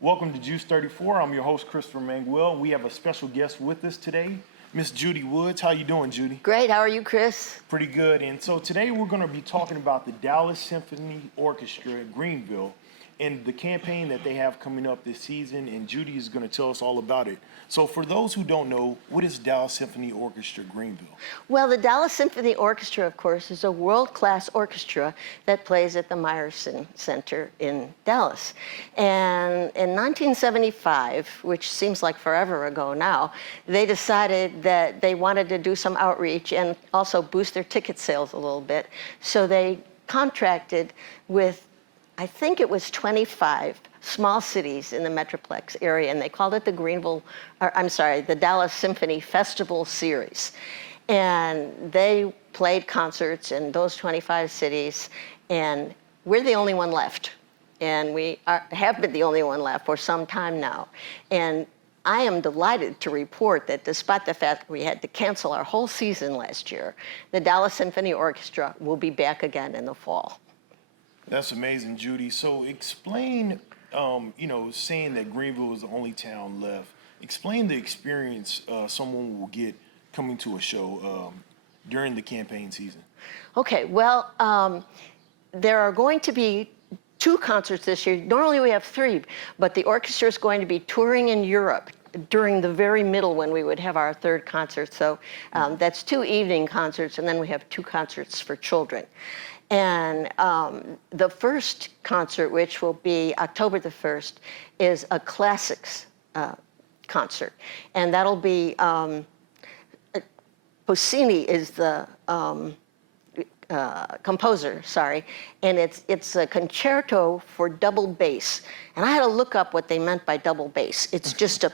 Welcome to Juice 34. I'm your host, Christopher Manguel. We have a special guest with us today, Miss Judy Woods. How you doing, Judy? Great. How are you, Chris? Pretty good. And so today we're going to be talking about the Dallas Symphony Orchestra at Greenville and the campaign that they have coming up this season, and Judy is going to tell us all about it. So for those who don't know, what is Dallas Symphony Orchestra Greenville? Well, the Dallas Symphony Orchestra, of course, is a world-class orchestra that plays at the Meyerson Center in Dallas. And in 1975, which seems like forever ago now, they decided that they wanted to do some outreach and also boost their ticket sales a little bit. So they contracted with, I think it was 25 small cities in the Metroplex area, and they called it the the Dallas Symphony Festival Series. And they played concerts in those 25 cities, and we're the only one left. And have been the only one left for some time now. And I am delighted to report that despite the fact that we had to cancel our whole season last year, the Dallas Symphony Orchestra will be back again in the fall. That's amazing, Judy. So explain, saying that Greenville is the only town left, explain the experience someone will get coming to a show during the campaign season. Okay, well, there are going to be 2 concerts this year. Normally we have 3, but the orchestra is going to be touring in Europe during the very middle when we would have our 3rd concert. So that's 2 evening concerts, and then we have 2 concerts for children. And the first concert, which will be October the 1st, is a classics concert. And that'll be, Puccini is the composer, and it's a concerto for double bass. And I had to look up what they meant by double bass. It's just a,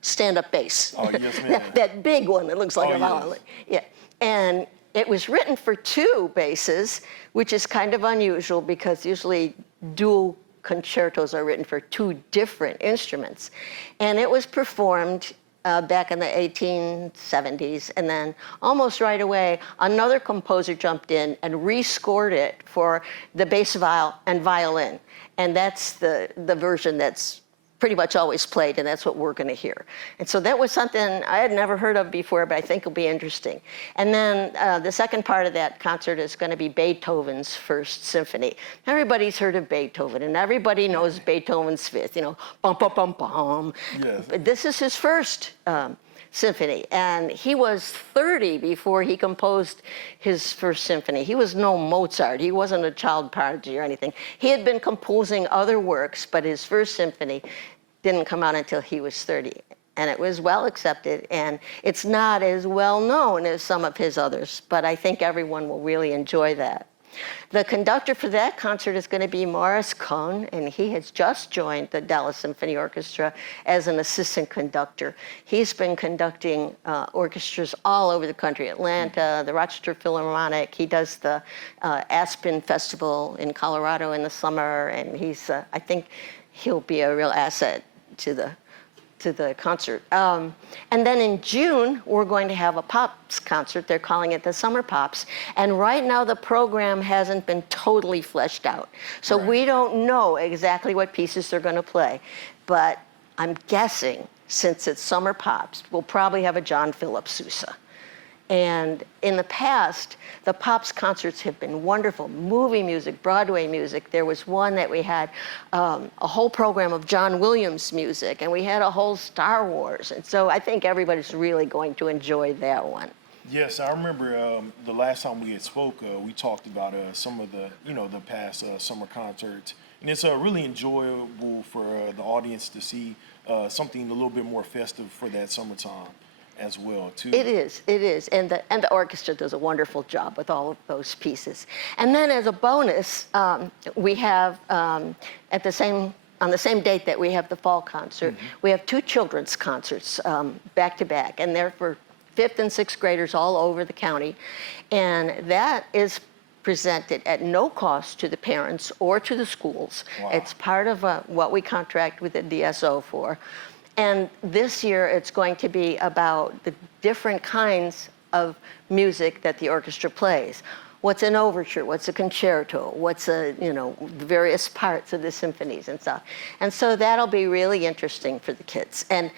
stand-up bass. Oh, yes, ma'am. that big one that looks like a violin. Yeah. And it was written for 2 basses, which is kind of unusual because usually dual concertos are written for 2 different instruments. And it was performed back in the 1870s, and then almost right away, another composer jumped in and rescored it for the bass viol and violin. And that's the version that's pretty much always played, and that's what we're going to hear. And so that was something I had never heard of before, but I think will be interesting. And then the second part of that concert is going to be Beethoven's First Symphony. Everybody's heard of Beethoven, and everybody knows Beethoven's Fifth, bum, bum, bum, bum. Yes. But this is his first symphony, and he was 30 before he composed his first symphony. He was no Mozart. He wasn't a child prodigy or anything. He had been composing other works, but his first symphony didn't come out until he was 30. And it was well accepted, and it's not as well known as some of his others, but I think everyone will really enjoy that. The conductor for that concert is going to be Morris Cohn, and he has just joined the Dallas Symphony Orchestra as an assistant conductor. He's been conducting orchestras all over the country, Atlanta, the Rochester Philharmonic. He does the Aspen Festival in Colorado in the summer, and I think he'll be a real asset to the concert. And then in June, we're going to have a Pops concert. They're calling it the Summer Pops. And right now, the program hasn't been totally fleshed out. So we don't know exactly what pieces they're going to play. But I'm guessing, since it's Summer Pops, we'll probably have a John Philip Sousa. And in the past, the Pops concerts have been wonderful. Movie music, Broadway music. There was one that we had a whole program of John Williams music, and we had a whole Star Wars. And so I think everybody's really going to enjoy that one. Yes, I remember the last time we had spoke, we talked about some of the, the past summer concerts. And it's really enjoyable for the audience to see something a little bit more festive for that summertime as well, too. It is, and the orchestra does a wonderful job with all of those pieces. And then as a bonus, we have on the same date that we have the fall concert, we have 2 children's concerts back to back, and they're for 5th and 6th graders all over the county, and that is presented at no cost to the parents or to the schools. Wow. It's part of what we contract with the DSO for. And this year, it's going to be about the different kinds of music that the orchestra plays. what's an overture, what's a concerto, what's the various parts of the symphonies and stuff. And so that'll be really interesting for the kids. And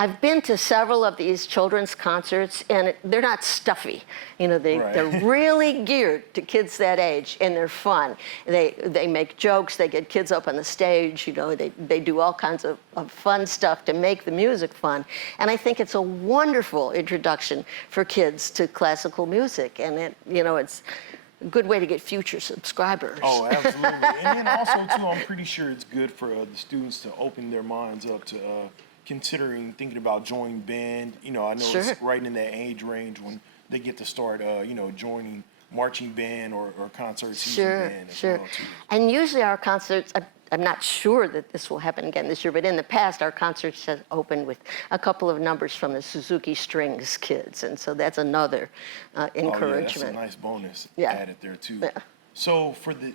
I've been to several of these children's concerts, and they're not stuffy. They're really geared to kids that age, and they're fun. They make jokes. They get kids up on the stage. They do all kinds of fun stuff to make the music fun. And I think it's a wonderful introduction for kids to classical music, and it's a good way to get future subscribers. Oh, absolutely. And then also, too, I'm pretty sure it's good for the students to open their minds up to thinking about joining band. I know Sure. It's right in that age range when they get to start, joining marching band or concert season band as well, too. And usually our concerts, I'm not sure that this will happen again this year, but in the past, our concerts have opened with a couple of numbers from the Suzuki Strings kids, and so that's another encouragement. Oh, yeah, that's a nice bonus Yeah. added there, too. Yeah. So for the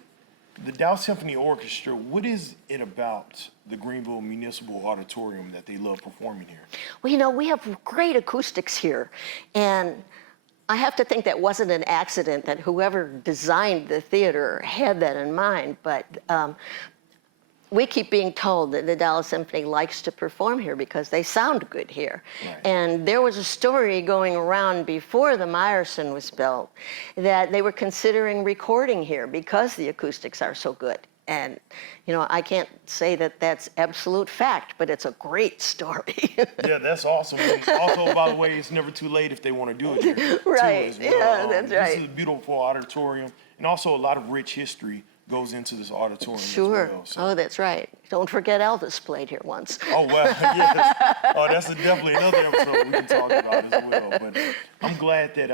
Dallas Symphony Orchestra, what is it about the Greenville Municipal Auditorium that they love performing here? Well, we have great acoustics here, and I have to think that wasn't an accident, that whoever designed the theater had that in mind, but we keep being told that the Dallas Symphony likes to perform here because they sound good here. Right. And there was a story going around before the Meyerson was built that they were considering recording here because the acoustics are so good. And, I can't say that that's absolute fact, but it's a great story. Yeah, that's awesome. And also, by the way, it's never too late if they want to do it here. Right, Too, as well. yeah, that's right. This is a beautiful auditorium, and also a lot of rich history goes into this auditorium Sure. as well. So. Oh, that's right. Don't forget Elvis played here once. Oh, wow, yes. Oh, that's definitely another episode we can talk about as well. But I'm glad that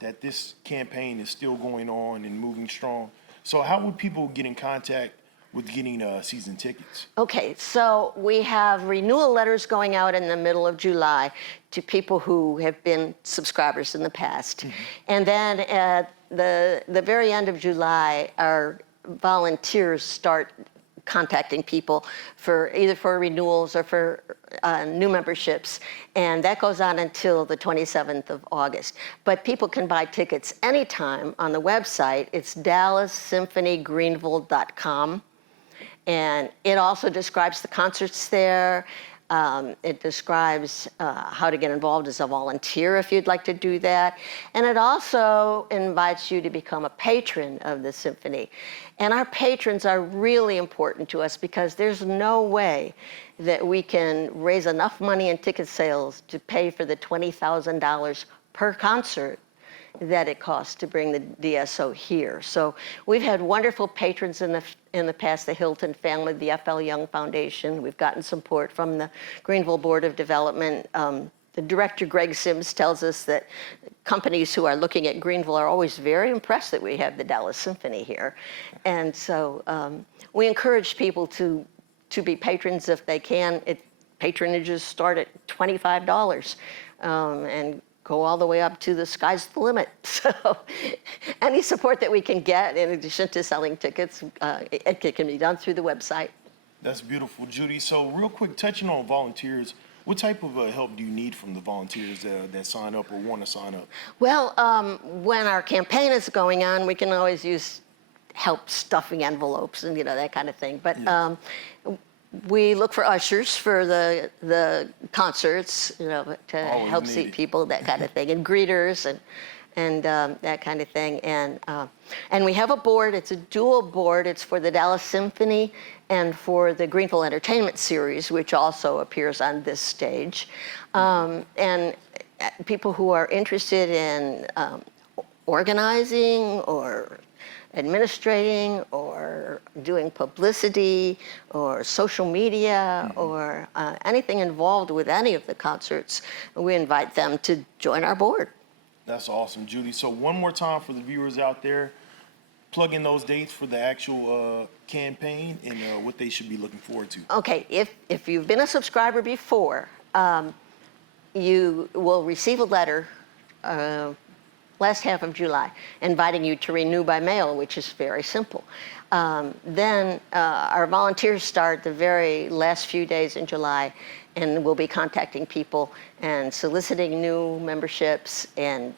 that this campaign is still going on and moving strong. So how would people get in contact with getting season tickets? Okay, so we have renewal letters going out in the middle of July to people who have been subscribers in the past. Mm-hmm. And then at the very end of July, our volunteers start contacting people for either for renewals or for new memberships, and that goes on until the 27th of August. But people can buy tickets anytime on the website. It's DallasSymphonyGreenville.com, and it also describes the concerts there. It describes how to get involved as a volunteer if you'd like to do that. And it also invites you to become a patron of the symphony. And our patrons are really important to us because there's no way that we can raise enough money in ticket sales to pay for the $20,000 per concert that it costs to bring the DSO here. So we've had wonderful patrons in the past, the Hilton family, the F.L. Young Foundation. We've gotten support from the Greenville Board of Development. The director, Greg Sims, tells us that companies who are looking at Greenville are always very impressed that we have the Dallas Symphony here. And so we encourage people to be patrons if they can. Patronages start at $25 and go all the way up to the sky's the limit. So any support that we can get in addition to selling tickets, it can be done through the website. That's beautiful, Judy. So real quick, touching on volunteers, what type of help do you need from the volunteers that sign up or want to sign up? Well, when our campaign is going on, we can always use help stuffing envelopes and that kind of thing. But yes. We look for ushers for the concerts, to Always help needed. seat people, that kind of thing, and greeters and that kind of thing. And we have a board. It's a dual board. It's for the Dallas Symphony and for the Greenville Entertainment Series, which also appears on this stage. And people who are interested in organizing or administrating or doing publicity or social media or anything involved with any of the concerts, we invite them to join our board. That's awesome, Judy. So one more time for the viewers out there, plug in those dates for the actual campaign and what they should be looking forward to. Okay, if you've been a subscriber before, you will receive a letter last half of July, inviting you to renew by mail, which is very simple. Then our volunteers start the very last few days in July, and we'll be contacting people and soliciting new memberships and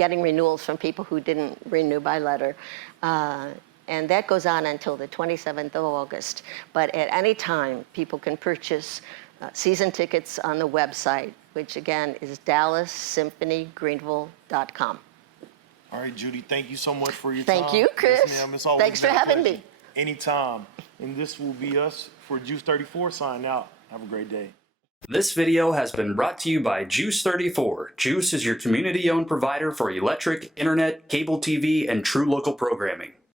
getting renewals from people who didn't renew by letter. And that goes on until the 27th of August. But at any time, people can purchase season tickets on the website, which again is DallasSymphonyGreenville.com. All right, Judy, thank you so much for your Thank time. you, Chris. Yes, ma'am. It's always Thanks for been a having pleasure. me. Anytime. And this will be us for Juice 34 signing out. Have a great day. This video has been brought to you by Juice 34. Juice is your community-owned provider for electric, internet, cable TV, and true local programming.